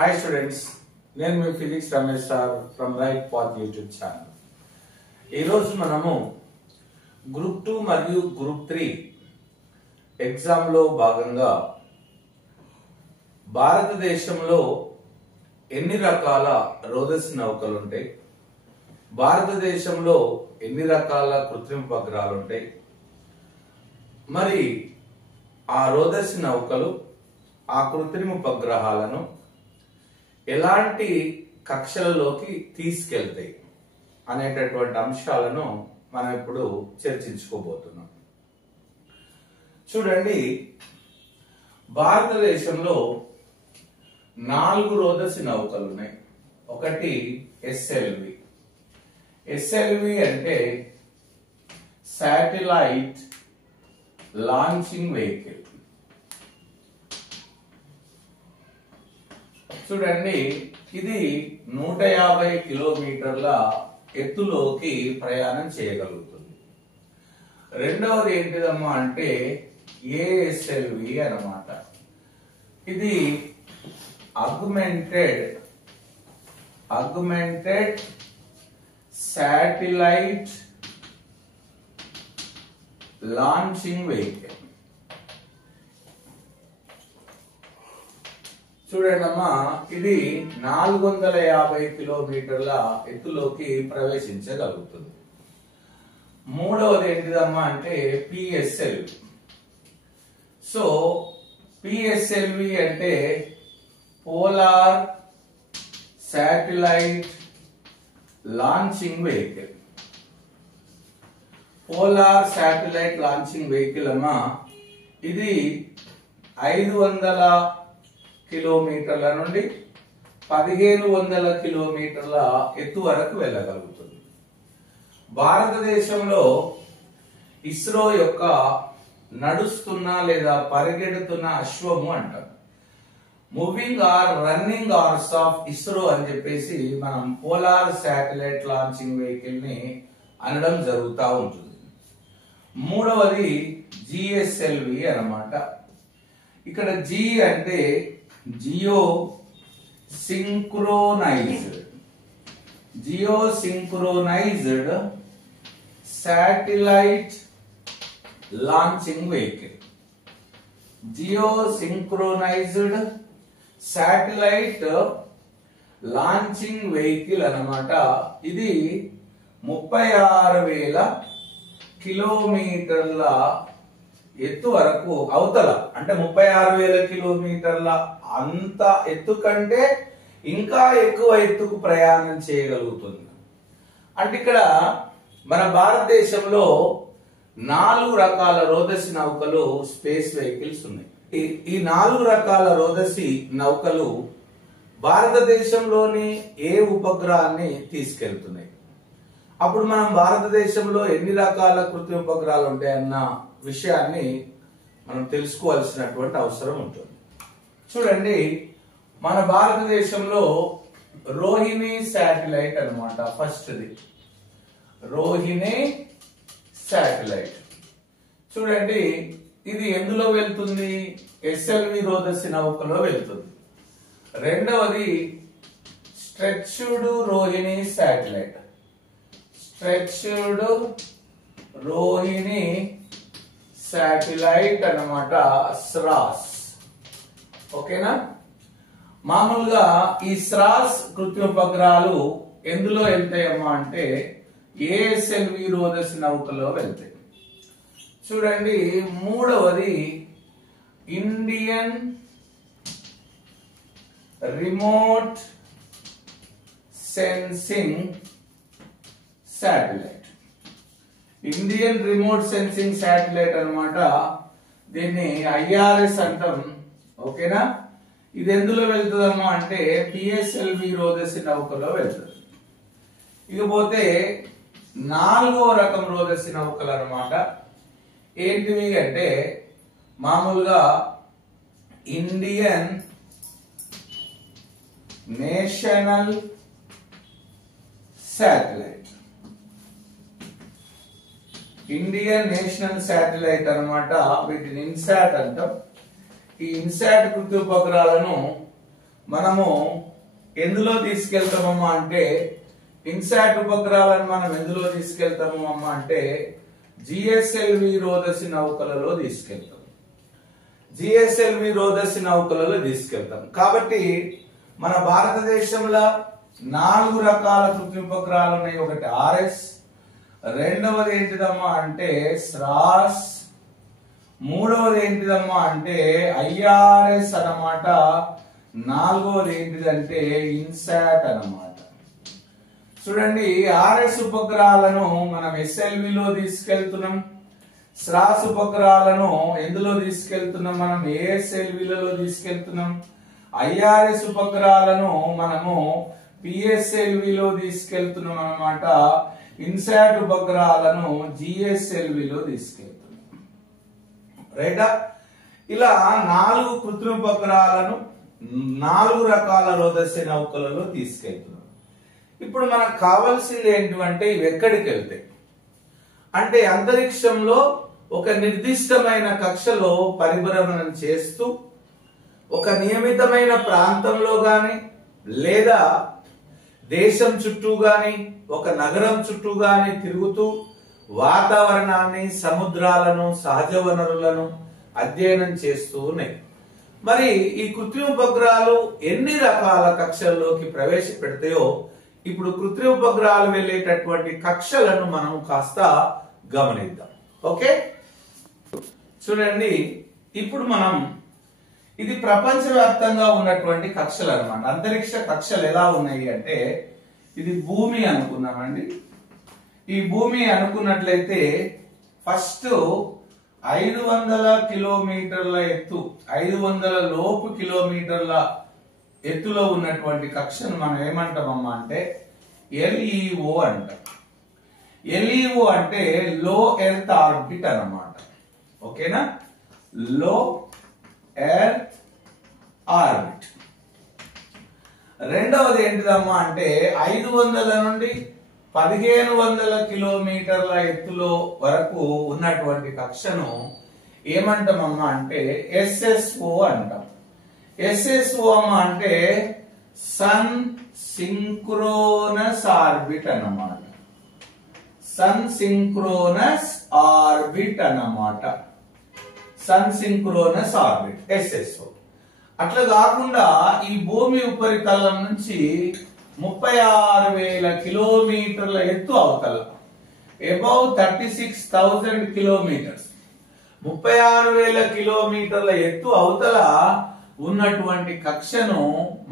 Hi students, నేను మీ physics Ramesh sir from Right Path YouTube channel. ఈరోజు మనము గ్రూప్ 2 మరియు గ్రూప్ 3 ఎగ్జామ్లో భాగంగా భారతదేశంలో ఎన్ని రకాల రోదసి నౌకలు ఉంటాయి, భారతదేశంలో ఎన్ని రకాల కృత్రిమ ఉపగ్రహాలు ఉంటాయి, మరి ఆ రోదసి నౌకలు ఆ కృత్రిమ ఉపగ్రహాలను ఎలాంటి కక్షలలోకి తీసుకెళ్తాయి అనేటటువంటి అంశాలను మనం ఇప్పుడు చర్చించుకోబోతున్నాం. చూడండి, భారతదేశంలో 4 రోదసి నౌకలు ఉన్నాయి. ఒకటి ఎస్ఎల్వి. ఎస్ఎల్వి అంటే శాటిలైట్ లాంచింగ్ వెహికల్. చూడండి, ఇది 150 కిలోమీటర్ల ఎత్తులోకి ప్రయాణం చేయగలుగుతుంది. రెండవది ఏంటిదమ్మా అంటే ఏఎస్ఎల్వి అన్నమాట. ఇది అగ్మెంటెడ్ శాటిలైట్ లాంచింగ్ వెహికల్. చూడండి అమ్మా, ఇది 450 కిలోమీటర్ల ఎత్తులోకి ప్రవేశించగలుగుతుంది. మూడవది ఏంటిదమ్మా అంటే పిఎస్ఎల్వి. సో పిఎస్ఎల్వి అంటే polar satellite launching vehicle. Polar satellite launching vehicle అమ్మా, ఇది 500 కిలోమీటర్ల నుండి 1500 కిలోమీటర్ల ఎత్తు వరకు వెళ్ళగలుగుతుంది. భారతదేశంలో ఇస్రో యొక్క నడుస్తున్న లేదా పరిగెడుతున్న అశ్వము అంటారు. Moving or running horse of ISRO అని చెప్పేసి మనం పోలార్ శాటిలైట్ లాంచింగ్ వెహికల్ ని అనడం జరుగుతూ ఉంటుంది. మూడవది జిఎస్ఎల్వి అన్నమాట. ఇక్కడ జి అంటే geo synchronised satellite launching vehicle. Geo synchronised satellite launching vehicle అన్నమాట. ఇది 36,000 కిలోమీటర్ల ఎత్తు వరకు అవతల, అంటే 36,000 కిలోమీటర్ల అంత ఎత్తు కంటే ఇంకా ఎక్కువ ఎత్తుకు ప్రయాణం చేయగలుగుతుంది. అంటే ఇక్కడ మన భారతదేశంలో 4 రకాల రోదసి నౌకలు స్పేస్ వెహికల్స్ ఉన్నాయి. ఈ 4 రకాల రోదసి నౌకలు భారతదేశంలోని ఏ ఉపగ్రహాన్ని తీసుకెళ్తున్నాయి. అప్పుడు మనం భారతదేశంలో ఎన్ని రకాల కృత్రిమ ఉపగ్రహాలు ఉంటాయన్న విషయాన్ని మనం తెలుసుకోవాల్సినటువంటి అవసరం ఉంటుంది. చూడండి, మన భారతదేశంలో రోహిణి శాటిలైట్ అన్నమాట. ఫస్ట్ది రోహిణి శాటిలైట్. చూడండి, ఇది ఎందులో వెళ్తుంది? ఎస్ఎల్వి రోదసి నౌకలో వెళ్తుంది. రెండవది stretched Rohini satellite. Stretched Rohini satellite అన్నమాట, స్రాస్. ఓకేనా? మామూలుగా ఈ స్రాస్ కృత్రిమ ఉపగ్రహాలు ఎందులో వెళ్తాయమ్మా అంటే ఏఎస్ఎల్వి రోదసి నౌకలో వెళ్తాయి. చూడండి, మూడవది Indian remote sensing satellite. Indian remote sensing satellite అన్నమాట. దీన్ని ఐఆర్ఎస్ అంటాం. ఓకేనా? ఇది ఎందులో వెళ్తుందమ్మా అంటే పిఎస్ఎల్వి రోదసి నౌకలో వెళ్తుంది. ఇకపోతే 4వ రకం రోదసి నౌకలు అన్నమాట. ఏంటివి అంటే మామూలుగా Indian national satellite. Indian national satellite అన్నమాట. వీటిని ఇన్సాట్ అంటాం. ఈ ఇన్సాట్ కృత్రిమ ఉపగ్రహాలను మనము ఎందులో తీసుకెళ్తామమ్మా అంటే ఇన్సాట్ ఉపగ్రహాలను మనం ఎందులో తీసుకెళ్తాము అమ్మా అంటే జిఎస్ఎల్వి రోదసి నౌకలలో తీసుకెళ్తాం. జిఎస్ఎల్వి రోదసి నౌకలలో తీసుకెళ్తాం. కాబట్టి మన భారతదేశంలో 4 రకాల కృత్రిమ ఉపగ్రహాలు ఉన్నాయి. ఒకటి ఆర్ఎస్, రెండవది ఏంటిదమ్మా అంటే స్రాస్, మూడవది ఏంటిదమ్మా అంటే ఐఆర్ఎస్ అన్నమాట, నాలుగవది ఏంటిదంటే ఇన్సాట్ అన్నమాట. చూడండి, ఆర్ఎస్ ఉపగ్రహాలను మనం ఎస్ఎల్విలో తీసుకెళ్తున్నాం, స్రాస్ ఉపగ్రహాలను ఎందులో తీసుకెళ్తున్నాం మనం ఏఎస్ఎల్విలలో తీసుకెళ్తున్నాం, ఐఆర్ఎస్ ఉపగ్రహాలను మనము పిఎస్ఎల్విలో తీసుకెళ్తున్నాం అన్నమాట, ఇన్సాట్ ఉపగ్రహాలను జిఎస్ఎల్విలో తీసుకెళ్తున్నాం. రైటా? ఇలా 4 కృత్రిమ ఉపగ్రహాలను 4 రకాల రోదసి నౌకలలో తీసుకెళ్తున్నాం. ఇప్పుడు మనకు కావాల్సింది ఏంటంటే ఇవి ఎక్కడికి వెళ్తాయి అంటే అంతరిక్షంలో ఒక నిర్దిష్టమైన కక్షలో పరిభ్రమణం చేస్తూ ఒక నియమితమైన ప్రాంతంలో గాని లేదా దేశం చుట్టూ గాని ఒక నగరం చుట్టూ గాని తిరుగుతూ వాతావరణాన్ని, సముద్రాలను, సహజ వనరులను అధ్యయనం చేస్తూ ఉన్నాయి. మరి ఈ కృత్రిమ ఉపగ్రహాలు ఎన్ని రకాల కక్షల్లోకి ప్రవేశపెడతాయో ఇప్పుడు కృత్రిమ ఉపగ్రహాలు వెళ్ళేటటువంటి కక్షలను మనం కాస్త గమనిద్దాం. ఓకే, చూడండి, ఇప్పుడు మనం ఇది ప్రపంచవ్యాప్తంగా ఉన్నటువంటి కక్షలు అన్నమాట. అంతరిక్ష కక్షలు ఎలా ఉన్నాయి అంటే ఇది భూమి అనుకున్నామండి. ఈ భూమి అనుకున్నట్లయితే ఫస్ట్ 500 కిలోమీటర్ల ఎత్తు, 500 లోపు కిలోమీటర్ల ఎత్తులో ఉన్నటువంటి కక్షను మనం ఏమంటామమ్మా అంటే ఎల్ఈఓ అంటాం. ఎల్ఈఓ అంటే లో ఎర్త్ ఆర్బిట్ అన్నమాట. ఓకేనా? లో ఎర్త్ ఆర్బిట్. రెండవది ఏంటిదమ్మా అంటే 500 నుండి 1500 కిలోమీటర్ల ఎత్తులో వరకు ఉన్నటువంటి కక్షను ఏమంటామమ్మా అంటే ఎస్ఎస్ఓ అంటాం. ఎస్ఎస్ఓ అమ్మా అంటే సన్ సింక్రోనస్ ఆర్బిట్ అన్నమాట. సన్ సింక్రోనస్ ఆర్బిట్ అన్నమాట. Sun synchronous orbit SSO. అట్లా కాకుండా ఈ భూమి ఉపరితలం నుంచి 36,000 కిలోమీటర్ల ఎత్తు అవతల, అబౌవ్ 36,000 కిలోమీటర్స్, 36,000 కిలోమీటర్ల ఎత్తు అవతల ఉన్నటువంటి కక్షను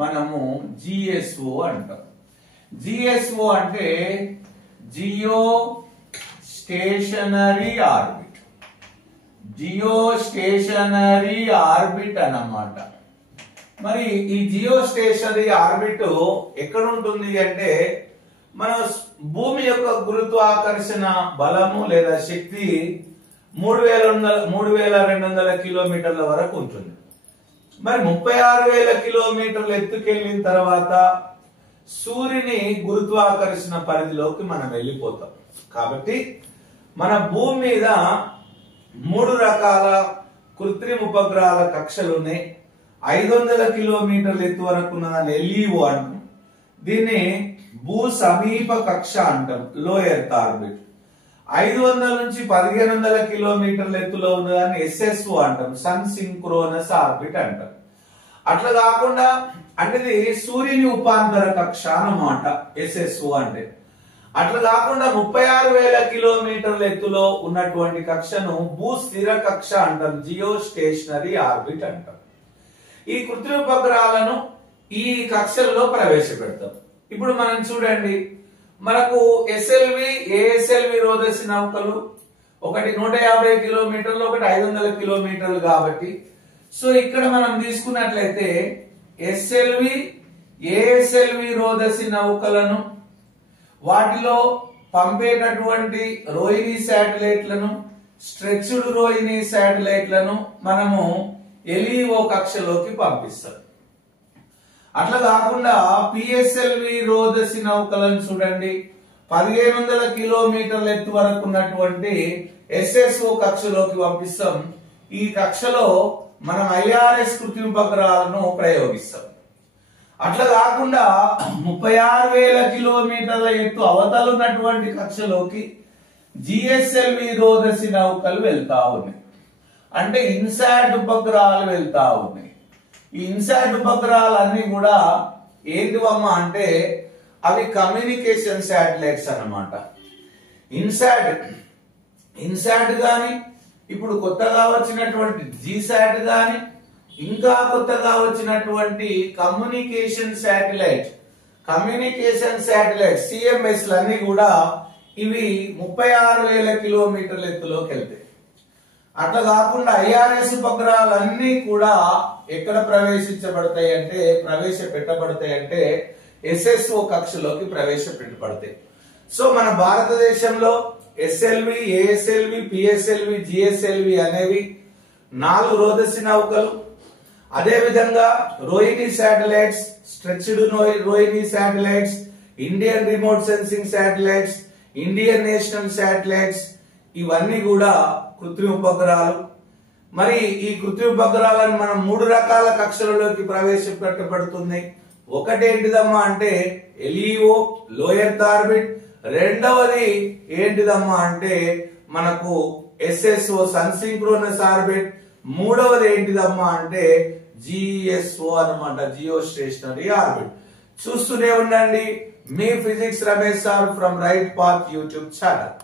మనము జిఎస్ఓ అంటాం. జిఎస్ఓ అంటే geostationary orbit. Geostationary orbit అన్నమాట. మరి ఈ జియో స్టేషనరీ ఆర్బిట్ ఎక్కడ ఉంటుంది అంటే మన భూమి యొక్క గురుత్వాకర్షణ బలము లేదా శక్తి 3,200 కిలోమీటర్ల వరకు ఉంటుంది. మరి 36,000 కిలోమీటర్ల ఎత్తుకెళ్ళిన తర్వాత సూర్యుని గురుత్వాకర్షణ పరిధిలోకి మనం వెళ్ళిపోతాం. కాబట్టి మన భూమి మీద 3 రకాల కృత్రిమ ఉపగ్రహాల కక్షలు ఉన్నాయి. 500 కిలోమీటర్ల ఎత్తు వరకు ఉన్నదాన్ని ఎల్ఈఓ అంటాం. దీన్ని భూ సమీప కక్ష అంటాం, లో ఎర్త్ ఆర్బిట్. 500 నుంచి 1500 కిలోమీటర్ల ఎత్తులో ఉన్నదాన్ని ఎస్ఎస్ఓ అంటాం, సన్ సింక్రోనస్ ఆర్బిట్ అంటాం. అట్లా కాకుండా అంటే ఇది సూర్యుని ఉపాంతర కక్ష అన్నమాట ఎస్ఎస్ఓ అంటే. అట్లా కాకుండా 36,000 కిలోమీటర్ల ఎత్తులో ఉన్నటువంటి కక్షను భూ స్థిర కక్ష అంటాం, జియో స్టేషనరీ ఆర్బిట్ అంటాం. ఈ కృత్రిమ ఉపగ్రహాలను ఈ కక్షల్లో ప్రవేశపెడతాం. ఇప్పుడు మనం చూడండి, మనకు ఎస్ఎల్వి, ఏఎస్ఎల్వి రోదసి నౌకలు ఒకటి 150 కిలోమీటర్లు, ఒకటి 500 కిలోమీటర్లు. కాబట్టి సో ఇక్కడ మనం తీసుకున్నట్లయితే ఎస్ఎల్వి, ఏఎస్ఎల్వి రోదసి నౌకలను వాటిలో పంపేటటువంటి రోహిణి శాటిలైట్లను, స్ట్రెచ్డ్ రోహిణి శాటిలైట్లను మనము ఎల్ఈఓ కక్షలోకి పంపిస్తాం. అట్లా కాకుండా పిఎస్ఎల్వి రోదసి నౌకలను చూడండి, 1500 కిలోమీటర్ల ఎత్తు వరకు ఉన్నటువంటి ఎస్ఎస్ఓ కక్షలోకి పంపిస్తాం. ఈ కక్షలో మనం ఐఆర్ఎస్ కృత్రిమ ఉపగ్రహాలను ప్రయోగిస్తాం. అట్లా కాకుండా 36,000 కిలోమీటర్ల ఎత్తు అవతలున్నటువంటి కక్షలోకి జిఎస్ఎల్వి రోదసి నౌకలు వెళ్తా ఉన్నాయి. అంటే ఇన్సాట్ ఉపగ్రహాలు వెళ్తా ఉన్నాయి. ఈ ఇన్సాట్ ఉపగ్రహాలన్నీ కూడా ఏంటివమ్మా అంటే అవి కమ్యూనికేషన్ శాటిలైట్స్ అన్నమాట. ఇన్సాట్ గాని, ఇప్పుడు కొత్తగా వచ్చినటువంటి జీసాట్ గాని, ఇంకా కొత్తగా వచ్చినటువంటి కమ్యూనికేషన్ శాటిలైట్ సిఎంఎస్ అన్ని కూడా ఇవి 36,000 కిలోమీటర్ల ఎత్తులోకి వెళ్తాయి. అట్లా కాకుండా ఐఆర్ఎస్ ఉపగ్రహాలన్నీ కూడా ఎక్కడ ప్రవేశపెట్టబడతాయి అంటే ఎస్ఎస్ఓ కక్షలోకి ప్రవేశపెట్టబడతాయి. సో మన భారతదేశంలో ఎస్ఎల్వి, ఏఎస్ఎల్వి, పిఎస్ఎల్వి, జిఎస్ఎల్వి అనేవి 4 రోదసి నౌకలు. అదే విధంగా Rohini satellites, stretched Rohini satellites, Indian remote sensing satellites, Indian national satellites, ఇవన్నీ కూడా కృత్రిమ ఉపగ్రహాలు. మరి ఈ కృత్రిమ ఉపగ్రహాలను మనం 3 రకాల కక్షలలోకి ప్రవేశపెట్టబడుతుంది. ఒకటేంటిదమ్మా అంటే ఎల్ఈఓ, లో ఎర్త్ ఆర్బిట్. రెండవది ఏంటిదమ్మా అంటే మనకు ఎస్ఎస్ఓ, సన్ సింక్రోనస్ ఆర్బిట్. మూడవది ఏంటిదమ్మా అంటే జిఎస్ఓ అన్నమాట, జియో స్టేషనరీ ఆర్బిట్. చూస్తూనే ఉండండి మీ physics Ramesh sir from Right Path YouTube channel.